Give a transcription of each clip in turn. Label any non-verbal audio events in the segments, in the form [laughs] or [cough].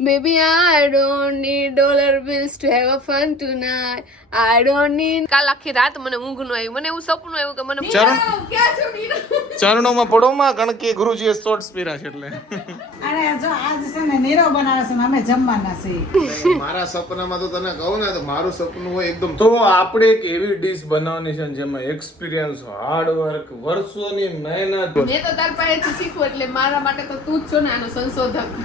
Baby, I don't need dollar bills to have a fun tonight. I don't need. કાલ આખી રાત મને ઊંઘનું આવ્યું મને એવું સપનું આવ્યું કે મને ચરણ ક્યાં છો નીરવ? ચરણોમાં પડોમાં કારણ કે ગુરુજીએ શોર્ટ્સ પીરા છે એટલે અરે જો આજ છે ને નીરવ બનાવે છે અમે જમવાના છે મારા સપનામાં તો તને કહું ને તો મારું સપનું હોય એકદમ તો આપણે એક એવી ડીશ બનાવવાની છે જેમાં એક્સપિરિયન્સ હાર્ડ વર્ક વર્ષોની મહેનત મેં તો તાર પાસેથી શીખવું એટલે મારા માટે તો તું જ છો ને આનો સંશોધક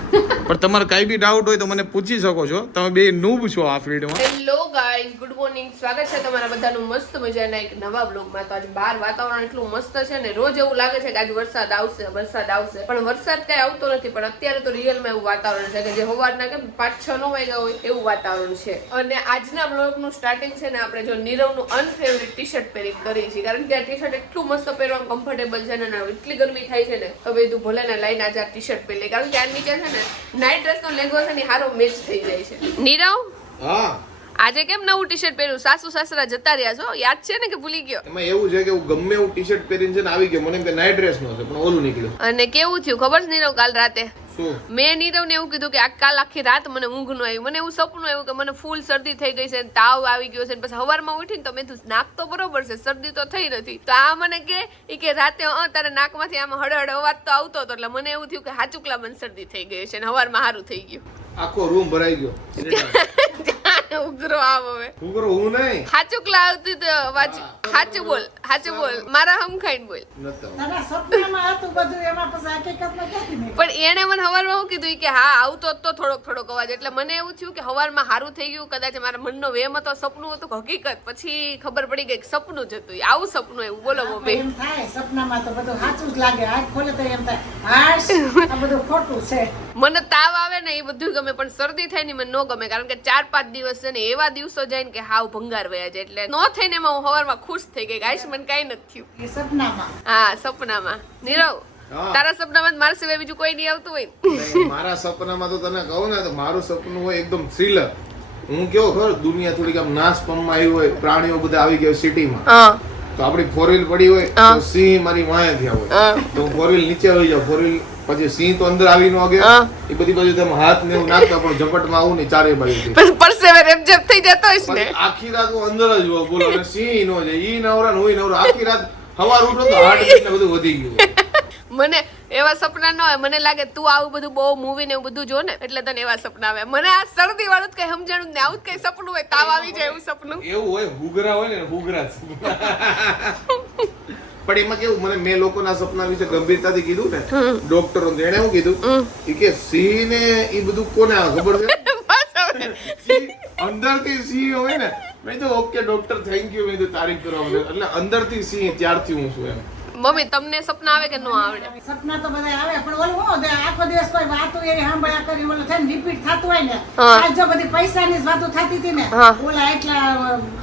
પણ તમારે કાઈ બી ડાઉટ હોય તો મને પૂછી શકો છો. તમે બે નૂબ છો આ ફિલ્ડમાં હેલો ગાઈઝ ગુડ મોર્નિંગ સ્વાગત છે તમારા બધાનું મસ્ત મજાના એક નવા બ્લોગમાં તો આજે બહાર વાતાવરણ એટલું મસ્ત છે ને રોજ એવું લાગે છે કે આજે વરસાદ આવશે વરસાદ આવશે. પણ વરસાદ કઈ આવતો નથી, પણ અત્યારે તો રિયલમાં એવું વાતાવરણ છે કે જે સવારના કે પાંચ છ નો વાગ્યા હોય એવું વાતાવરણ છે. અને આજના બ્લોગનું સ્ટાર્ટિંગ છે ને આપણે જો નીરવનું અનફેવરિટ ટી શર્ટ પહેરી કરીએ છીએ. કારણ કે આ ટી શર્ટ એટલું મસ્ત પહેરવાનું કમ્ફર્ટેબલ છે ને એટલી ગરમી થાય છે ને. હવે તું ભલે ને લઈને આજે આ ટી શર્ટ પહેરી કારણ કે આ નીચે છે ને નાઇટ ડ્રેસનો લેંગો છે ને હારો મેચ થઈ જાય છે. નીરવ? હા. આજે કેમ નવું ટી શર્ટ પહેર્યું? સાસુ સાસરા જતા રહ્યા છો? યાદ છે ને કે ભૂલી ગયો? એમાં એવું છે કે હું ગમે એવું ટી શર્ટ પહેરીને છે ને આવી ગયો. મને એમ કે નાઈટ ડ્રેસ નો છે પણ ઓલું નીકળ્યું. અને કેવું થયું? ખબર છે નીરવ કાલ રાતે? મેં મેં નીરવને એવું કીધું કે આ કાલ આખી રાત મને ઊંઘનું આવ્યું મને એવું સપનું આવ્યું કે મને ફૂલ શરદી થઈ ગઈ છે તાવ આવી ગયો છે ને પછી સવારમાં ઉઠીને તો મેં તું નાક તો બરોબર છે શરદી તો થઈ નથી. તો આ મને કે ઈ કે રાતે અ તારા નાકમાંથી આમ હળહળ અવાજ તો આવતો હતો. એટલે મને એવું થયું કે હાચુકલા મને શરદી થઈ ગઈ છે ને સવારમાં સારું થઈ ગયું. આખો રૂમ ભરાઈ ગયો. [laughs] ઉઘરો આવ હવે. હું કરું હું નહીં. હાચુકલા આવતી તો અવાજ હાચું બોલ હાચું બોલ. મારા હમ ખાઈને બોલ. નતો. તારા સપનામાં હતું બધું એમાં પછી હકીકતમાં ક્યાંથી નીકળ્યું? પણ એણે મને હવારમાં હું કીધું? કે હા આવતો જ તો થોડોક થોડોક અવાજ. એટલે મને એવું થયું કે હવારમાં સારું થઈ ગયું કદાચ મારા મનનો વેમ હતો સપનું હતું હકીકત. પછી ખબર પડી ગઈ સપનું જ હતું. આવું સપનું એવું. બોલો મમ્મી એમ થાય સપનામાં તો બધું સાચું જ લાગે. આંખ ખોલે તો એમ થાય આ બધું ખોટું છે. મને તાવ આવે ને એ બધું ગમે પણ શરદી થાય ને મને ન ગમે કારણ કે ચાર પાંચ દિવસ છે ને એવા દિવસો જાય ને કે હાવ ભંગાર વયા જાય. એટલે નો થઈને એમાં હું હવારમાં ખુશ થઈ ગઈ ગાઈશ મને કઈ નથી થયું. સપનામાં. હા સપનામાં. નીરવ તારા સપનામાં મારા સિવાય બીજું કોઈ નહીં આવતું હોય મારા સપનામાં તો તને કહું ને તો મારું સપનું હોય એકદમ થ્રિલર હું કેવો ખબર દુનિયા થોડીક આમ નાશ પમમાં આવી હોય પ્રાણીઓ બધા આવી ગયા સિટીમાં. હા. તો આપણી ફોર વ્હીલ પડી હોય તો સિંહ મારી વાંહે થયા હોય. તો ફોર વ્હીલ નીચે આવી જાવ ફોર વ્હીલ પછી સિંહ તો અંદર આવી ન વાગે એ બધી બાજુ તમે હાથ ને એવું નાખતા પણ ઝપટમાં આવું ને ચારે બાજુ પછી પરસેવે રેપઝેપ થઈ જતો હોય ને. આખી રાત હું અંદર જ હોઉં બોલો અને સિંહ નો જાય ઈ નવરા હું નવરો આખી રાત સવાર ઉઠો તો હાર્ટ બીટ ને બધું વધી ગયું. [laughs] મને એવા સપના ન હોય. મને લાગે તું આવું બધું બહુ મૂવી ને એવું બધું જો ને એટલે તને એવા સપના આવે. મને આ શરદી વાળું કઈ સમજાણું ને આવું કઈ સપનું હોય તાવ આવી જાય એવું સપનું. એવું હોય હુગરા હોય ને હુગરા [laughs] પણ એમાં કેવું મને મેં લોકોના સપના વિશે ગંભીરતાથી કીધું ને ડોક્ટરો એને એવું કીધું? કે સિંહ ને એ બધું કોને ખબર છે? [laughs] અંદરથી સિંહ હોય ને. મેં તો ઓકે ડોક્ટર થેન્ક યુ મેં તો તારીફ કરવા. એટલે અંદરથી સિંહ ત્યારથી હું છું એમ. મમ્મી તમને સપના આવે કે ન આવડે સપના તો બધા આવે પણ ઓલું હું આખો દિવસ કોઈ વાતો એ સાંભળ્યા કરી ઓલું થાય ને રિપીટ થતું હોય ને. આજ જો બધી પૈસાની જ વાતો થતી હતી ને. ઓલા એટલા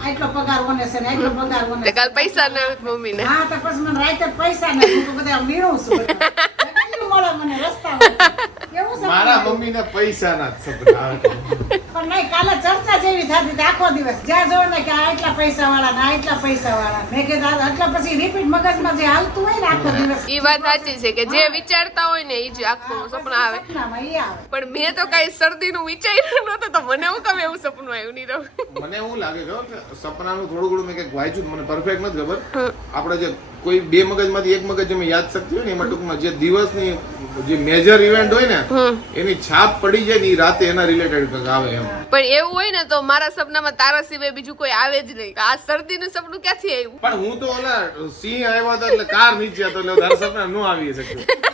આટલો પગાર ઓને છે ને એટલો પગાર ઓને. કાલ પૈસા ને મમ્મી ને હા તો પછી મને રાતે પૈસા ને હું તો બધા મીણું છું [laughs] મળે મને રસ્તા એવું મારા. મમ્મીને પૈસા ના સપના પણ નહીં કાલે ચર્ચા જેવી થતી હતી આખો દિવસ. જ્યાં જોવો ને કે આ એટલા પૈસા વાળા ને આ એટલા પૈસા વાળા મેં કે આ એટલા પછી રિપીટ મગજમાં જે હાલતું હોય ને આખો દિવસ. એ વાત સાચી છે કે જે વિચારતા હોય ને એ જ આખું સપના આવે. પણ મેં તો કઈ શરદી નું વિચાર્યું નતું તો મને હું કમ એવું સપનું આવ્યું નહીં રહું મને એવું લાગે કે સપનાનું થોડું ઘણું મેં કંઈક વાંચ્યું મને પરફેક્ટ નથી ખબર. આપણે જે કોઈ બે મગજમાંથી એક મગજ જેમાં યાદ શક્તિ હોય ને એમાં ટૂંકમાં જે દિવસની જે મેજર ઇવેન્ટ હોય ને એની છાપ પડી જાય ને એ રાતે એના રિલેટેડ કંઈક આવે એમ. પણ એવું હોય ને તો મારા સપનામાં તારા સિવાય બીજું કોઈ આવે જ નહીં. આ શરદીનું સપનું ક્યાંથી આવ્યું? પણ હું તો ઓલા સિંહ આવ્યા હતા એટલે કાર નીચે હતો એટલે તારા સપના ન આવી શક્યું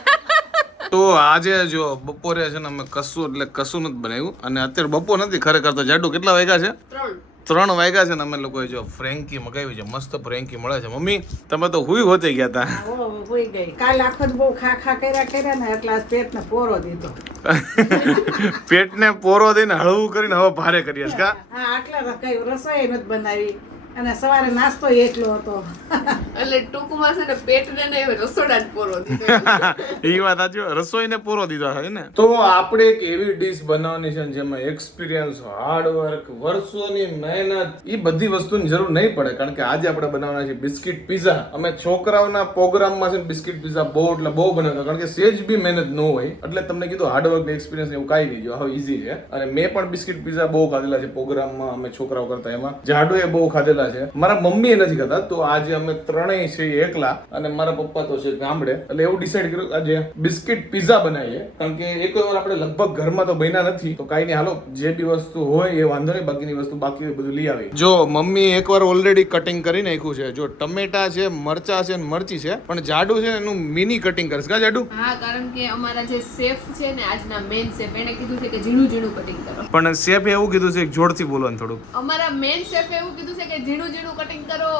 [laughs] તો આજે જો બપોરે છે ને અમે કશું એટલે કશું નથી બનાવ્યું. અને અત્યારે બપોર નથી ખરેખર તો જાડુ કેટલા વાગ્યા છે? ત્રણ. વાગ્યા છે ને અમે લોકોએ જો ફ્રેન્કી મગાવી છે મસ્ત ફ્રેન્કી મળે છે. મમ્મી તમે તો હુઈ હોતે ગયા હતા ગઈ. કાલ આખો બહુ ખા ખા કર્યા કર્યા ને એટલા પેટને પોરો દીધો. [laughs] પેટને પોરો દઈને હળવું કરીને હવે ભારે કરીએ કા? હા આટલા રસોઈ નથી બનાવી. અને સવારે નાસ્તો એકલો હતો. એટલે ટૂંકમાં છે ને પેટને ને રસોડા જ પૂરો દીધો. [laughs] એ વાત સાચી રસોઈને પૂરો દીધો છે ને? તો આપણે એક એવી ડીશ બનાવવાની છે જેમાં એક્સપિરિયન્સ હાર્ડવર્ક વર્ષોની મહેનત એ બધી વસ્તુની જરૂર નહીં પડે. કારણ કે આજે આપણે બનાવવાના છે બિસ્કિટ પીઝા અમે છોકરાઓના પ્રોગ્રામમાં છે ને બિસ્કિટ પીઝા બહુ એટલે બહુ બનાવતા કારણ કે સેજ બી મહેનત ન હોય. એટલે તમને કીધું હાર્ડવર્ક એક્સપિરિયન્સ એવું કાંઈ નહીં. જો હવે ઈઝી છે. અને મેં પણ બિસ્કિટ પીઝા બહુ ખાધેલા છે પ્રોગ્રામમાં. અમે છોકરાઓ કરતા એમાં. જાડુએ બહુ ખાધેલા છે. મારા મમ્મી નથી કરતા તો આજે અમે ત્રણેય છે એકલા અને મારા પપ્પા તો છે ગામડે. એટલે એવું ડિસાઈડ કર્યું આજે બિસ્કિટ પીઝા બનાવીએ. કારણ કે એક વાર આપણે લગભગ ઘરમાં તો બન્યા નથી તો કાંઈ નહીં હાલો જે બી વસ્તુ હોય એ વાંધો નહીં બાકીની વસ્તુ બાકી બધું લઈ આવી જો મમ્મી એકવાર ઓલરેડી કટિંગ કરી નાખ્યું છે. જો ટમેટા છે મરચા છે ને મરચી છે પણ જાડુ છે એનું મિની કટિંગ કરશે. કા જાડુ? હા કારણ કે અમારા જે શેફ છે ને આજના મેન શેફ એને કીધું છે કે ઝીણું ઝીણું કટિંગ કરો. પણ શેફ એવું કીધું છે જોરથી બોલવાનું થોડું અમારા મેન શેફ એવું કીધું છે કે ઝીણું ઝીણું કટિંગ કરો.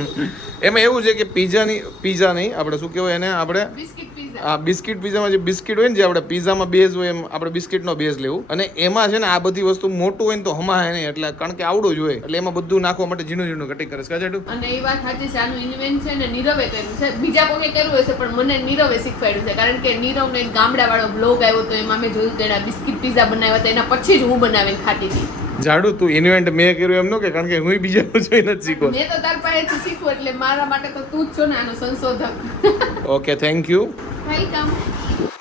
[laughs] એમાં એવું છે કે પીઝાની પીઝા નહીં આપણે શું કહેવાય એને? આપણે બિસ્કિટ પીઝા આ બિસ્કિટ પીઝામાં જે બિસ્કિટ હોય ને જે આપણે પીઝામાં બેઝ હોય એમ આપણે બિસ્કિટનો બેઝ લેવું. અને એમાં છે ને આ બધી વસ્તુ મોટું હોય ને તો હમાય નહીં એટલે કારણ કે આવડું જ હોય. એટલે એમાં બધું નાખવા માટે ઝીણું ઝીણું કટિંગ કરે છે. અને એ વાત સાચી છે આનું ઇન્વેન્ટ છે ને નીરવે કર્યું છે. બીજા કોકે કર્યું હશે પણ મને નીરવે શીખવાડ્યું છે. કારણ કે નીરવનો એક ગામડાવાળો બ્લોગ આવ્યો તો એમાં મેં જોયું તો એના બિસ્કિટ પીઝા બનાવ્યા હતા એના પછી જ હું બનાવીને ખાતી હતી. જાડુ તું ઇન્વેન્ટ મેં કર્યું એમ નો કે કારણ કે હું બીજાનું જોઈ નથી શીખો. મેં તો તાર પાસેથી શીખું એટલે મારા માટે તો તું જ છો ને આનો સંશોધક. Okay thank you welcome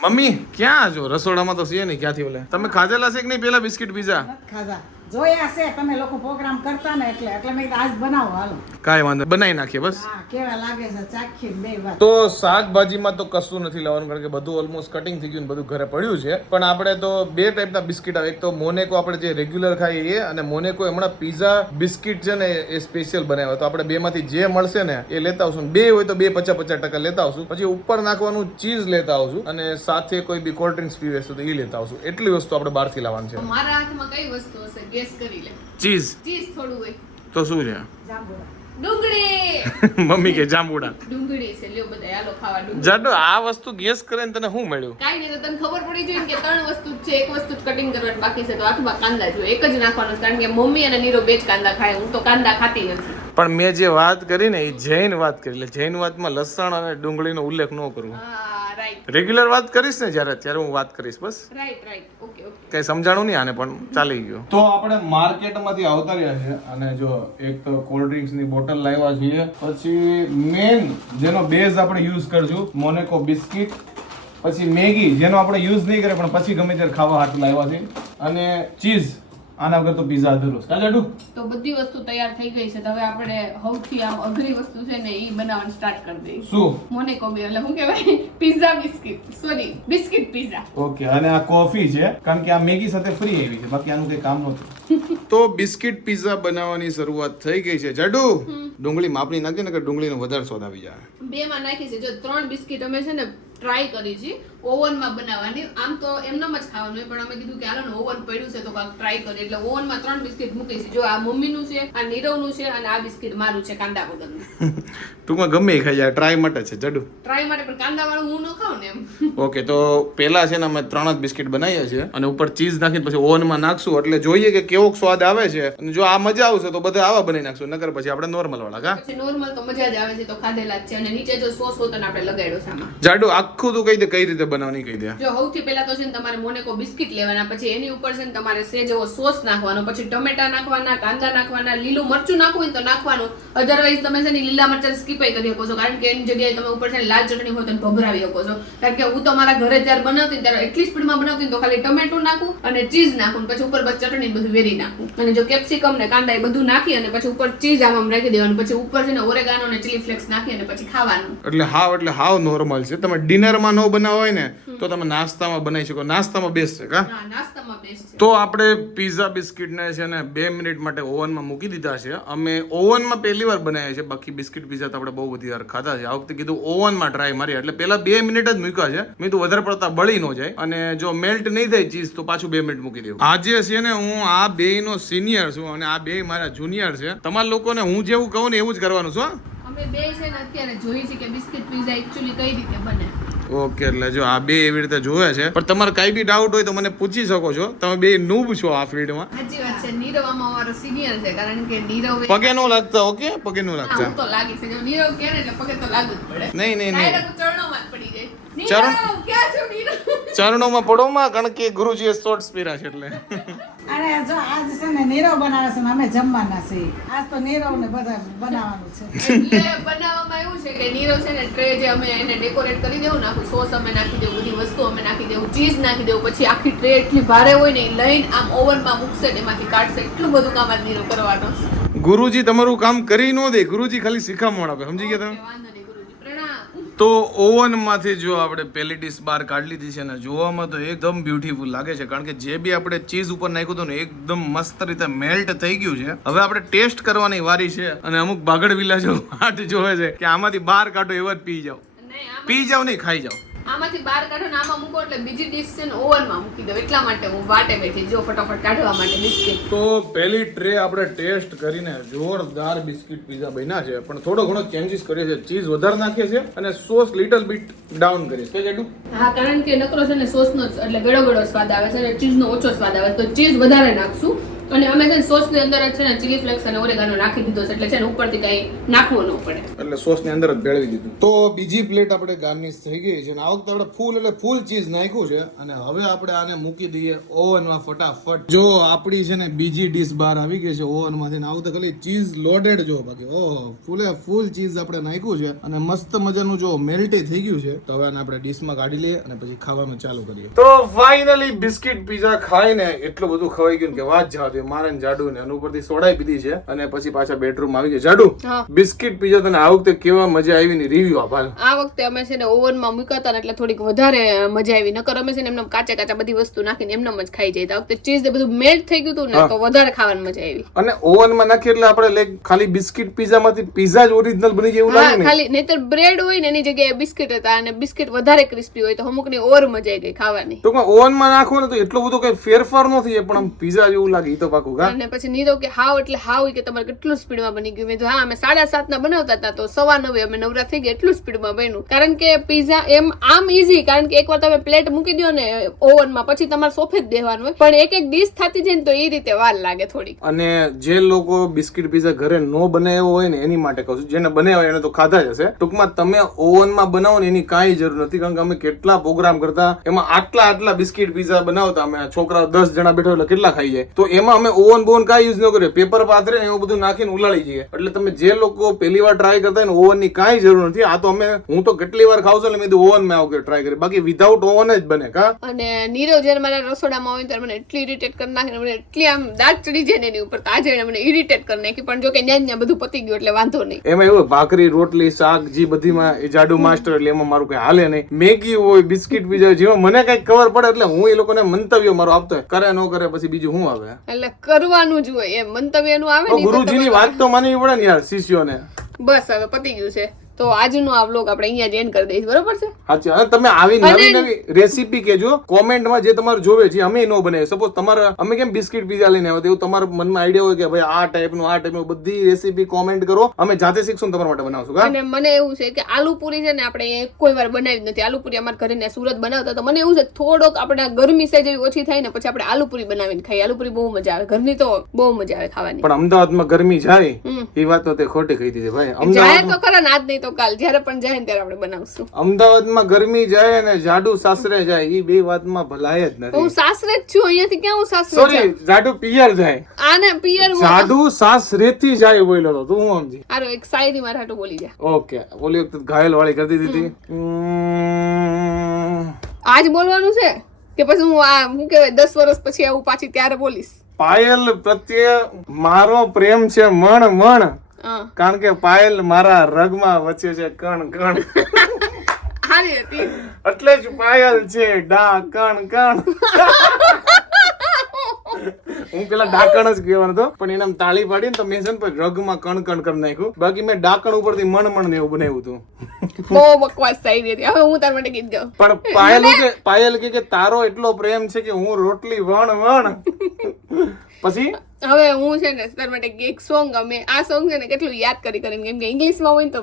mummy ક્યાં છો? રસોડામાં તો છે ને ક્યાંથી ઓલે? તમે ખાધેલા છે કે નહીં? પેલા બિસ્કિટ બીજા? ખાધા. જોયા છે તમે લોકો પ્રોગ્રામ કરતા ને એટલે એટલે મેં આજ બનાવો હાલો. કાંઈ વાંધો નહીં. બનાવી નાખીએ બસ. હા કેવા લાગે છે ચાખી બે વાર તો શાકભાજીમાં તો કશું નથી લાવવાનું કારણ કે બધું ઓલમોસ્ટ કટિંગ થઈ ગયું બધું ઘરે પડ્યું છે. પણ આપણે તો બે ટાઈપના બિસ્કિટ આવે. એક તો મોનેકો આપણે જે રેગ્યુલર ખાઈએ એ અને મોનેકો હમણાં પીઝા બિસ્કિટ છે ને એ સ્પેશિયલ બનાવ્યા તો આપણે બેમાંથી જે મળશે ને એ લેતા આવશું. બે હોય તો બે પચાસ પચાસ ટકા લેતા આવશું. પછી ઉપર નાખવાનું ચીઝ લેતા આવશું અને સાથે કોઈ બી કોલ્ડ ડ્રિંક્સ પીવે છે તો એ લેતા આવશું. એટલી વસ્તુ આપણે બહારથી લાવવાની છે. મારા હાથમાં કઈ વસ્તુ હશે? ગેસ કરી લે. ચીઝ? ચીઝ થોડું હોય. તો શું છે? ડુંગળી. [laughs] મમ્મી કે જાંબુડા. ડુંગળી છે. લ્યો બધા હાલો ખાવા ડુંગળી. જાડો આ વસ્તુ ગેસ કરે ને તને શું મળ્યું? કાઈ નહીં તો તને ખબર પડી જોઈએ કે ત્રણ વસ્તુ છે. એક વસ્તુ કટિંગ કરવાની બાકી છે તો આખમાં કાંદા એક જ નાખવાનો કારણ કે મમ્મી અને નીરો બે જ કાંદા ખાય. હું તો કાંદા ખાતી નથી. પણ મેં જે વાત કરી ને એ જૈન વાત કરી. એટલે જૈન વાતમાં લસણ અને ડુંગળીનો ઉલ્લેખ ન કરવો હા રેગ્યુલર વાત કરીશ ને જ્યારે ત્યારે હું વાત કરીશ બસ? રાઈટ રાઈટ ઓકે ઓકે કઈ સમજાણું નહીં આને પણ ચાલી ગયું. તો આપણે માર્કેટમાંથી આવતા રહ્યા છે અને જો એક તો કોલ્ડ ડ્રિંક્સની બોટલ લાવ્યા છીએ પછી મેન જેનો બેઝ આપણે યુઝ કરશું મોનેકો બિસ્કિટ પછી મેગી જેનો આપણે યુઝ નહીં કરે પણ પછી ગમે ત્યારે ખાવા હાથ લાવ્યા છે અને ચીઝ આના વગર તો પીઝા અધૂરો છે. જાડુ તો બધી વસ્તુ તૈયાર થઈ ગઈ છે. તો હવે આપણે સૌથી આમ અઘરી વસ્તુ છે ને એ બનાવવાનું સ્ટાર્ટ કરી દઈએ શું? મોને કોબી એટલે શું કહેવાય? Pizza biscuit sorry biscuit pizza okay અને આ કોફી છે કારણ કે આ મેગી સાથે ફ્રી આવી છે બાકી આનું કઈ કામ નહોતું. [laughs] તો બિસ્કિટ પિઝા બનાવવાની શરૂઆત થઈ ગઈ છે. જાડુ ડુંગળી માપણી નાખી ને કે ડુંગળીનો વધારે સ્વાદ આવી જાય. બે માં નાખી છે. જો ત્રણ બિસ્કિટ અમે છે ને ટ્રાય કરી છે ઓવનમાં બનાવવાની. આમ તો એમનામ જ ખાવાનું હોય પણ અમે કીધું કે હાલો ઓવન પડ્યું છે તો કાંક ટ્રાય કરીએ. એટલે ઓવનમાં ત્રણ બિસ્કિટ મૂકી છે. જો આ મમ્મીનું છે આ નીરવનું છે અને આ બિસ્કિટ મારું છે કાંદા વગરનું. [laughs] ટૂંકમાં ગમે ખાઈ જાય ટ્રાય માટે છે જડું ટ્રાય માટે પણ કાંદા વાળું હું ન ખાઉં ને એમ. [laughs] ઓકે તો પહેલા છે ને અમે ત્રણ જ બિસ્કિટ બનાવીએ છીએ અને ઉપર ચીઝ નાખીને પછી ઓવનમાં નાખશું. એટલે જોઈએ કે કેવો સ્વાદ આવે છે. અને જો આ મજા આવશે તો બધા આવા બનાવી નાખશું. નકર પછી આપણે નોર્મલ વાળા કા? નોર્મલ તો મજા જ આવે છે તો ખાધેલા જ છે. અને નીચે જો સોસ હોતો ને આપણે લગાડ્યો છે જાડુ આખું તું કહી દે કઈ રીતે બનાવવાની કહી દે. જો સૌથી પહેલા તો છે ને તમારે મોનેકો બિસ્કિટ લેવાના પછી એની ઉપર છે ને તમારે સેજ એવો સોસ નાખવાનો પછી ટમેટા નાખવાના કાંદા નાખવાના લીલું મરચું નાખવું હોય તો નાખવાનું. અધરવાઇઝ તમે છે ને લીલા મરચાં સ્કીપ કરી શકો છો કારણ કે એની જગ્યાએ તમે ઉપર છે ને લાલ ચટણી હોય તો ભભરાવી શકો છો. કારણ કે હું તો મારા ઘરે જ્યારે બનાવતી ત્યારે એટલી સ્પીડમાં બનાવતી તો ખાલી ટમેટું નાખું અને ચીઝ નાખું પછી ઉપર બસ ચટણી બધું વેરી નાખું. અને જો કેપ્સિકમ ને કાંદા એ બધું નાખી અને પછી ઉપર ચીઝ આમ રાખી દેવાનું પછી ઉપર છે ને ઓરેગાનો ને ચીલી ફ્લેક્સ નાખી અને પછી ખાવાનું. એટલે હાવ એટલે હાવ નોર્મલ છે. તમે ડિનરમાં ન બનાવ હોય ને તો તમે નાસ્તામાં બનાવી શકો. નાસ્તામાં બેસ્ટ છે કા? તો આપણે પીઝા બિસ્કિટને છે ને બે મિનિટ માટે ઓવનમાં મૂકી દીધા છે. અમે ઓવનમાં પહેલી વાર બનાવ્યા છે. બાકી બિસ્કિટ પીઝા તો આપણે બહુ બધી વાર ખાધા છે. આ વખતે કીધું ઓવનમાં ટ્રાય મારી. એટલે પહેલા બે મિનિટ જ મૂક્યા છે. મેં તો વધારે પડતા બળી ન જાય. અને જો મેલ્ટ નહીં થાય ચીઝ તો પાછું બે મિનિટ મૂકી દેવું. આજે છે ને હું આ બે નો સિનિયર છું અને આ બે મારા જુનિયર છે. તમારા લોકોને હું જેવું કહું ને એવું જ કરવાનું છું અમે બે છે ને અત્યારે જોઈ છે કે બિસ્કિટ પીઝા એકચ્યુઅલી કઈ રીતે બને. ઓકે એટલે જો આ બે એવી રીતે જોવે છે. પણ તમારે કઈ બી ડાઉટ હોય તો મને પૂછી શકો છો. તમે બે નૂબ છો આ ફિલ્ડમાં સાચી વાત છે. નીરવ અમારો સિનિયર છે કારણ કે નીરવ પગે નો લાગતા ઓકે? પગે નો લાગતા. તો લાગી છે. જો નીરવ કે એટલે પગે તો લાગુ જ પડે. નહીં નહીં નહીં Direct ચરણોમાં જ પડી જાય ચરણ? ચરણોમાં પડોમાં કારણ કે ગુરુજીએ શોર્ટ્સ પહેર્યા છે એટલે. અરે જો આજ છે ને નીરવ બનાવે છે અમે જમવાના છે આજ તો નીરવ ને બધા બનાવવાનું છે. એટલે બનાવવામાં એવું છે કે નીરવ છે ને ટ્રે જે અમે એને ડેકોરેટ કરી દેવું ને આખું સોસ અમે નાખી દેવું બધી વસ્તુ અમે નાખી દેવું ચીઝ નાખી દેવું પછી આખી ટ્રે એટલી ભારે હોય ને એ લઈને આમ ઓવનમાં મૂકશે ને એમાંથી કાઢશે. એટલું બધું કામ આજ નીરવ કરવાનો ગુરુજી તમારું કામ કરી ન દે ગુરુજી ખાલી શીખામણ આપે સમજી ગયા તમે વાંધો નહીં ગુરુજી પ્રણામ તો ઓવનમાંથી જો આપણે પેલી ડીશ બહાર કાઢી લીધી છે અને જોવામાં તો એકદમ બ્યુટીફુલ લાગે છે. કારણ કે જે બી આપણે ચીઝ ઉપર નાખ્યું હતું ને એકદમ મસ્ત રીતે મેલ્ટ થઈ ગયું છે. હવે આપણે ટેસ્ટ કરવાની વારી છે અને અમુક બાગડ વિલા જો વાટ જોવે છે કે આમાંથી બહાર કાઢો એવા જ પી જાઓ. પી જાઓ નહીં ખાઈ જાઓ. આમાંથી બહાર કાઢો ને આમાં મૂકો એટલે બીજી ડીશ છે ને ઓવનમાં મૂકી દો એટલા માટે હું વાટે બેઠી જો ફટાફટ કાઢવા માટે બિસ્કિટ તો પહેલી ટ્રે આપણે ટેસ્ટ કરીને જોરદાર બિસ્કિટ પીઝા બન્યા છે. પણ થોડો ઘણો ચેન્જીસ કરીએ છે ચીઝ વધારે નાખીએ છે અને સોસ લિટલ બીટ ડાઉન કરીએ છે જેટલું હા કારણ કે નકરો છે ને સોસનો એટલે ગળો ગળો સ્વાદ આવે છે અને ચીઝનો ઓછો સ્વાદ આવે તો ચીઝ વધારે નાખશું. અને અમે છે સોસની અંદર જ છે ને ચીલી ફ્લેક્સ અને ઓરેગાનો નાખી દીધો છે. એટલે છે ને ઉપરથી કઈ નાખવું ન પડે. એટલે સોસની અંદર જ ભેળવી દીધું. તો બીજી પ્લેટ આપણે ગાર્નિશ થઈ ગઈ છે અને આ વખતે આપણે ફૂલ એટલે ફૂલ ચીઝ નાખ્યું છે અને હવે આપણે આને મૂકી દઈએ ઓવનમાં ફટાફટ. જો આપણી છે ને બીજી ડીશ બહાર આવી ગઈ છે ઓવનમાંથી તો ખાલી ચીઝ લોડેડ જો બાકી. ઓહો, ફૂલે ફૂલ ચીઝ આપણે નાખ્યું છે અને મસ્ત મજાનું જો મેલ્ટે થઈ ગયું છે. તો હવે આને આપણે ડીશમાં કાઢી લઈએ અને પછી ખાવાનું ચાલુ કરીએ. તો ફાઇનલી બિસ્કિટ પીઝા ખાઈને એટલું બધું ખવાઈ ગયું કે વાત જવા દે. મારે ને જાડુ ને અને ઉપરથી સોડાઈ પીધી છે અને પછી પાછા બેડરૂમ આવી ગયા. જાડુ બિસ્કિટ પીઝા તને આ વખતે કેવા મજા આવી ને રિવ્યુ આભાર આ વખતે અમે છે ને ઓવનમાં મૂક્યા હતા એટલે થોડીક વધારે મજા આવી. નકર અમે છે ને એમને કાચા કાચા બધી વસ્તુ નાખીને એમને જ ખાઈ જાય. આ વખતે ચીઝ બધું મેલ્ટ થઈ ગયું હતું ને તો વધારે ખાવાની મજા આવી. અને ઓવનમાં નાખી એટલે આપણે ખાલી બિસ્કિટ પીઝા માંથી પીઝા જ ઓરિજિનલ બની ગયું એવું લાગે ને? ખાલી નહીતર બ્રેડ હોય ને એની જગ્યાએ બિસ્કિટ હતા અને બિસ્કિટ વધારે ક્રિસ્પી હોય તો અમુકની ઓર મજા આવી ગઈ ખાવાની. ટૂંકમાં ઓવનમાં નાખો ને તો એટલો બધો કઈ ફેરફાર નથી પણ આમ પીઝા જેવું લાગે. તો પાકું કા અને પછી નીરવ કે હાવ એટલે હાવ કે તમારે કેટલું સ્પીડમાં બની ગયું? મેં તો હા અમે સાડા સાત ના બનાવતા હતા તો સવા નવે અમે નવરા થઈ ગયા એટલું સ્પીડમાં બન્યું. કારણ કે પીઝા એમ આમ ઈઝી કારણ કે એકવાર તમે પ્લેટ મૂકી દો ને ઓવનમાં પછી તમારે સોફે જ દેવાનું હોય. પણ એક એક ડીશ થતી જાય ને તો એ રીતે વાર લાગે થોડીક. અને જે લોકો બિસ્કિટ પીઝા ઘરે નો બનાવ્યો હોય ને એની માટે કહું છું જેને બનાવ્યા હોય એને તો ખાધા જ હશે. ટૂંકમાં તમે ઓવનમાં બનાવો ને એની કાંઈ જરૂર નથી કારણ કે અમે કેટલા પ્રોગ્રામ કરતા એમાં આટલા આટલા બિસ્કિટ પીઝા બનાવતા અમે છોકરા દસ જણા બેઠો એટલે કેટલા ખાઈ જાય. તો એમાં અમે ઓવન બોવન કાંઈ યુઝ ન કરીએ પેપર પાથરે એવું બધું નાખીને ઉલાળી જઈએ. એટલે તમે જે લોકો પહેલી વાર ટ્રાય કરતા ને ઓવનની કાંઈ જરૂર નથી. આ તો અમે હું તો કેટલી વાર ખાવ છું એટલે મેં ઓવનમાં આવું ટ્રાય કરી. બાકી વિધાઉટ ઓવન જ બને કા? અને નીરવ જ્યારે મારા રસોડામાં હોય ત્યારે મને એટલી ઇરિટેટ કરી નાખે મને એટલી આમ દાંત ચડી જાય ને એની ઉપર આજે એણે મને ઇરિટેટ કરી નાખી. પણ જો કે ન્યા ન્યા બધું પતી ગયું એટલે વાંધો નહીં. એમાં એવું ભાખરી રોટલી શાક જે બધીમાં એ જાડુ માસ્ટર એટલે એમાં મારું કઈ હાલે નહીં. મેગી હોય બિસ્કિટ બીજા જેમાં મને કઈ ખબર પડે એટલે હું એ લોકોને મંતવ્ય મારો આપતો હોય. કરે ન કરે પછી બીજું શું આવે? એટલે કરવાનું જ હોય એમ. મંતવ્યનું આવે ને ગુરુજીની વાત તો માનવી પડે ને યાર શિષ્યોને. બસ હવે પતી ગયું છે. તો આજનો આ વ્લોગ આપણે અહીંયા જ એન્ડ કરી દઈશ. બરોબર છે? સાચી અને તમે આવી નવી નવી રેસીપી કેજો કોમેન્ટમાં જે તમારે જોવે છે અમે ન બને સપોઝ તમારે અમે કેમ બિસ્કિટ પીઝા લઈને આવ્યા એવું તમારા મનમાં આઈડિયા હોય કે ભાઈ આ ટાઈપનું આ ટાઈપનું બધી રેસીપી કોમેન્ટ કરો. અમે જાતે શીખશું તમારા માટે બનાવશું અને મને એવું છે કે આલુ પૂરી છે ને આપણે કોઈ વાર બનાવી નથી. આલુ પૂરી અમારા ઘરે ને સુરત બનાવતા તો મને એવું છે થોડોક આપણે ગરમી એવી ઓછી થાય ને પછી આપણે આલુ પૂરી બનાવીને ખાઈએ. આલુ પૂરી બહુ મજા આવે. ઘરની તો બહુ મજા આવે ખાવાની. પણ અમદાવાદમાં ગરમી જાય એ વાત તો તે ખોટી કહી દીધી ભાઈ. અમદાવાદ તો ખરા ને આજ નહીં તો કાલ જ્યારે પણ જાય ને ત્યારે આપણે બનાવશું. અમદાવાદમાં ગરમી જાય અને જાડુ સાસરે જાય એ બે વાતમાં ભલાય જ હું સાસરે જ છું અહીંયાથી ક્યાં હું સાસરે સોરી જાડુ પિયર જાય. આને પિયર જાડુ સાસરેથી જાય બોલ્યો તો તું હું સમજી? આરો એક શાયરી મારા હાટુ બોલી જા. ઓકે ઓલી વખત ઘાયલ વાળી કરી દીધી. આજ બોલવાનું છે કે પછી હું આ હું કહેવાય દસ વર્ષ પછી આવું પાછી ત્યારે બોલીશ? પાયલ પ્રત્યે મારો પ્રેમ છે મણ મણ. કારણ કે પાયલ મારા રગમાં વચ્ચે છે કણ કણ. એટલે જ પાયલ છે ડા કણ કણ. હું પેલા ડાકણ જ કહેવાનો હતો પણ એને તાળી પાડી ને તો મેં છે ને રગમાં કણ કણ કરી નાખ્યું. બાકી મેં ડાકણ ઉપરથી મણ મણ ને એવું બનાવ્યું હતું. બહુ બકવાસ થઈ હતી. હવે હું તાર માટે ગીત પણ પાયલ કે પાયલ કે કે તારો એટલો પ્રેમ છે કે હું રોટલી વણ વણ. પછી? હવે હું છે ને તાર માટે એક સોંગ અમે આ સોંગ છે ને કેટલું યાદ કરી કરીને કેમ કે ઇંગ્લિશમાં હોય ને તો.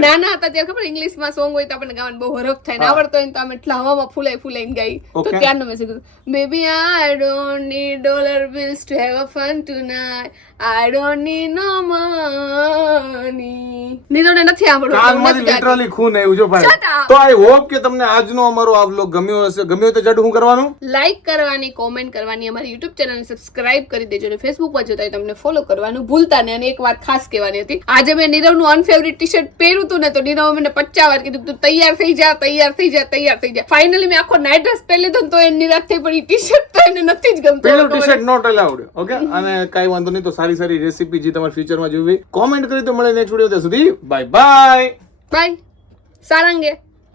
નાના હતા ત્યારે ખબર ઇંગ્લિશમાં સોંગ હોય તો આપણને ગાવાનું બહુ હરખ થાય ને આવડતો હોય તો અમે એટલા હવામાં ફૂલાઈ ફૂલાઈને ગાઈ તો ત્યારનું મેં શીખ્યું baby I don't need dollar bills to have a fun tonight I don't need no money નીરોને નથી આવડતું કાનમાંથી લિટરલી ખૂન આવ્યું જો ભાઈ. તો આઈ હોપ કે તમને આજનો અમારો આ ગમ્યો હશે. ગમ્યો તો જાડુ હું કરવાનું? લાઈક કરવાની કોમેન્ટ કરવાની અમારી યુટ્યુબ ચેનલને સબસ્ક્રાઇબ કરી દેજો અને પર જોતા તમને ફોલો કરવાનું ભૂલતા નહીં. અને એક વાત ખાસ કહેવાની હતી. આજે મેં નીરવનું અનફેવરિટ ટી શર્ટ પહેર્યું હતું ને તો નીરવ મને પચાસ વાર કીધું તું તૈયાર થઈ જા તૈયાર થઈ જા તૈયાર થઈ જા. ફાઇનલી મેં આખો નાઇટ ડ્રેસ પહેરી લીધો તો એ નિરાશ થઈ પડી. ટી શર્ટ તો એને નથી જ ગમતું. પેલું T shirt not allowed okay અને કઈ વાંધો નહીં તો સારી સારી રેસીપી જે તમારે ફ્યુચરમાં જોવી કોમેન્ટ કરી તો મળે નેક્સ્ટ વીડિયો ત્યાં સુધી. Bye bye bye સારંગે